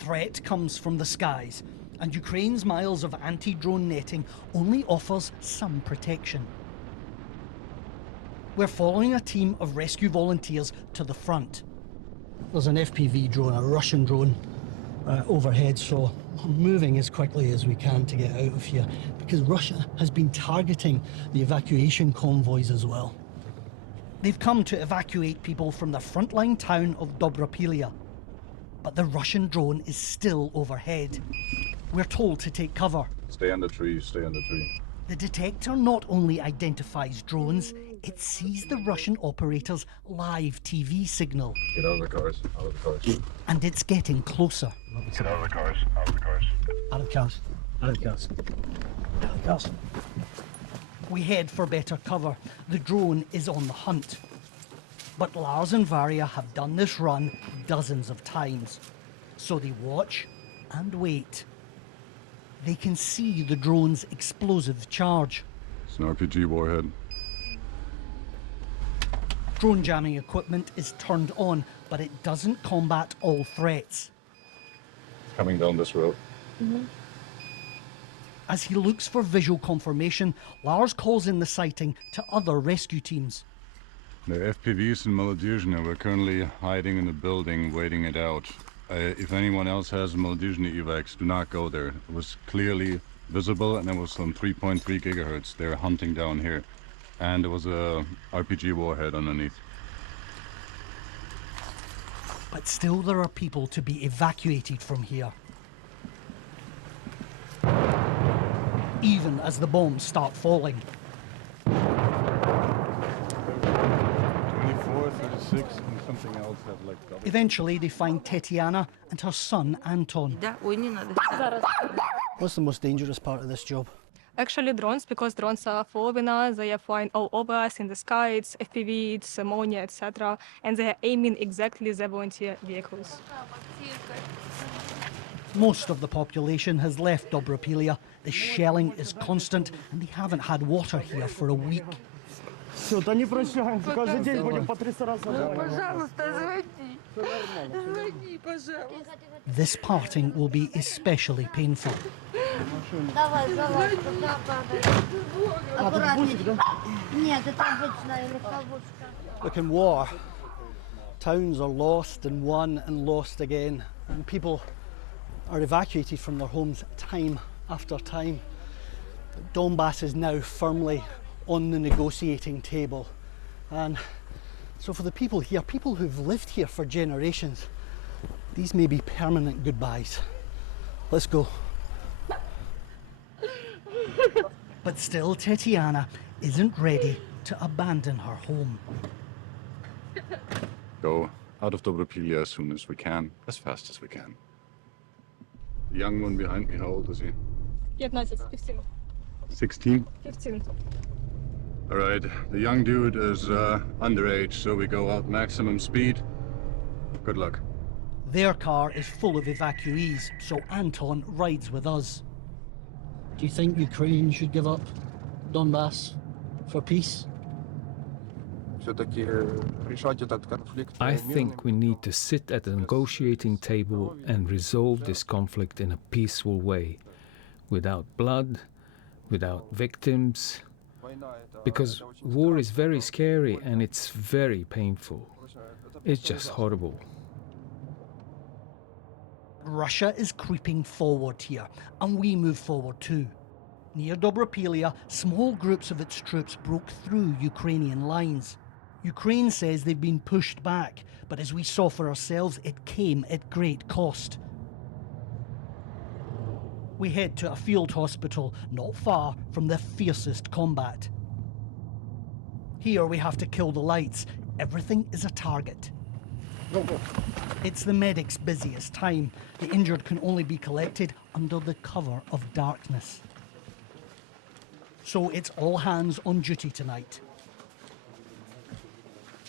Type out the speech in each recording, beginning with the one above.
threat comes from the skies, and Ukraine's miles of anti-drone netting only offers some protection. We're following a team of rescue volunteers to the front. There's an FPV drone, a Russian drone, overhead, so we're moving as quickly as we can to get out of here, because Russia has been targeting the evacuation convoys as well. They've come to evacuate people from the frontline town of Dobropillia, but the Russian drone is still overhead. We're told to take cover. Stay on the tree, stay on the tree. The detector not only identifies drones, it sees the Russian operator's live TV signal. Get out of the cars, out of the cars. And it's getting closer. Get out of the cars, out of the cars. Out of the cars, out of the cars, out of the cars. We head for better cover. The drone is on the hunt. But Lars and Varia have done this run dozens of times. So they watch and wait. They can see the drone's explosive charge. It's an RPG warhead. Drone jamming equipment is turned on, but it doesn't combat all threats. It's coming down this road. As he looks for visual confirmation, Lars calls in the sighting to other rescue teams. The FPVs in Molodizhny were currently hiding in the building, waiting it out. If anyone else has Molodizhny evacs, do not go there. It was clearly visible, and it was on 3.3 gigahertz. They're hunting down here. And there was a RPG warhead underneath. But still there are people to be evacuated from here. Even as the bombs start falling. 24, 36, and something else that like double. Eventually they find Tetiana and her son Anton. What's the most dangerous part of this job? Actually drones, because drones are following us, they are flying all over us in the sky, it's FPV, it's ammonia, etc. And they are aiming exactly the volunteer vehicles. Most of the population has left Dobropillia. The shelling is constant and they haven't had water here for a week. This parting will be especially painful. Look, in war, towns are lost and won and lost again, and people are evacuated from their homes time after time. Donbass is now firmly on the negotiating table, and so for the people here, people who've lived here for generations, these may be permanent goodbyes. Let's go. But still, Tetiana isn't ready to abandon her home. Go out of Dobropillia as soon as we can, as fast as we can. The young one behind me, how old is he? 15. 16? 15. All right, the young dude is underage, so we go out maximum speed. Good luck. Their car is full of evacuees, so Anton rides with us. Do you think Ukraine should give up Donbass for peace? I think we need to sit at the negotiating table and resolve this conflict in a peaceful way, without blood, without victims, because war is very scary and it's very painful. It's just horrible. Russia is creeping forward here, and we move forward too. Near Dobropillia, small groups of its troops broke through Ukrainian lines. Ukraine says they've been pushed back, but as we saw for ourselves, it came at great cost. We head to a field hospital not far from the fiercest combat. Here we have to kill the lights. Everything is a target. It's the medics' busiest time. The injured can only be collected under the cover of darkness. So it's all hands on duty tonight.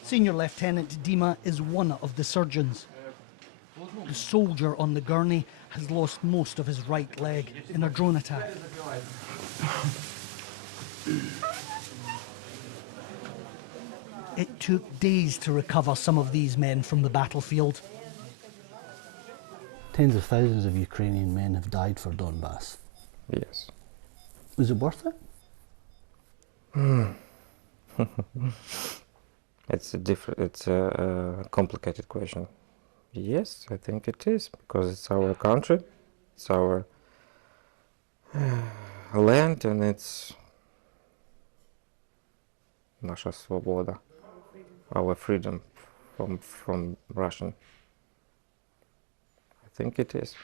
Senior Lieutenant Dima is one of the surgeons. The soldier on the gurney has lost most of his right leg in a drone attack. It took days to recover some of these men from the battlefield. Tens of thousands of Ukrainian men have died for Donbass. Yes. Was it worth it? It's a complicated question. Yes, I think it is, because it's our country, it's our land, and it's наша свобода, our freedom from Russian. I think it is.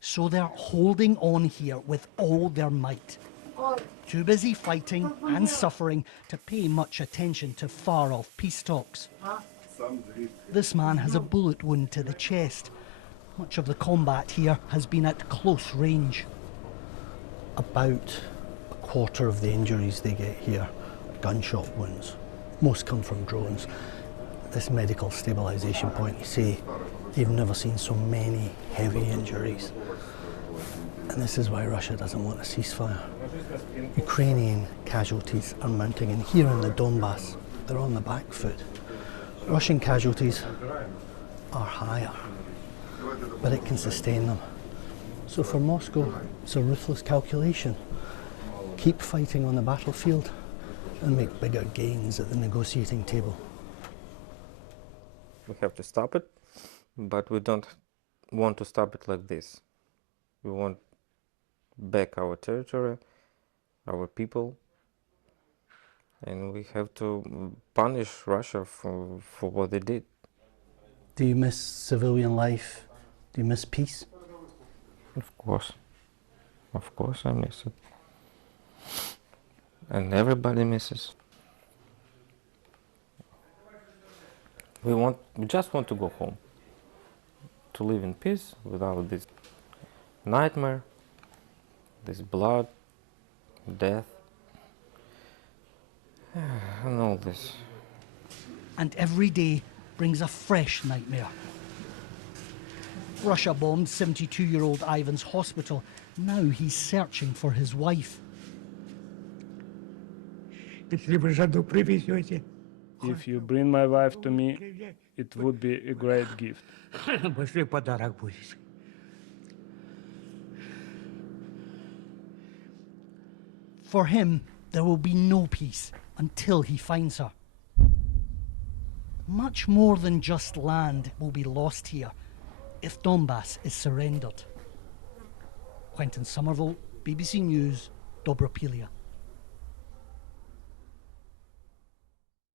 So they're holding on here with all their might. Too busy fighting and suffering to pay much attention to far-off peace talks. This man has a bullet wound to the chest. Much of the combat here has been at close range. About a quarter of the injuries they get here are gunshot wounds. Most come from drones. At this medical stabilisation point, you say they've never seen so many heavy injuries. And this is why Russia doesn't want a ceasefire. Ukrainian casualties are mounting, and here in the Donbass, they're on the back foot. Russian casualties are higher, but it can sustain them. So for Moscow, it's a ruthless calculation. Keep fighting on the battlefield and make bigger gains at the negotiating table. We have to stop it, but we don't want to stop it like this. We want back our territory, our people, and we have to punish Russia for what they did. Do you miss civilian life? Do you miss peace? Of course I miss it, and everybody misses. We just want to go home, to live in peace without this nightmare, this blood, death, and all this. And every day brings a fresh nightmare. Russia bombed 72-year-old Ivan's hospital. Now he's searching for his wife. If you bring my wife to me, it would be a great gift. For him, there will be no peace until he finds her. Much more than just land will be lost here if Donbass is surrendered. Quentin Somerville, BBC News, Dobropillia.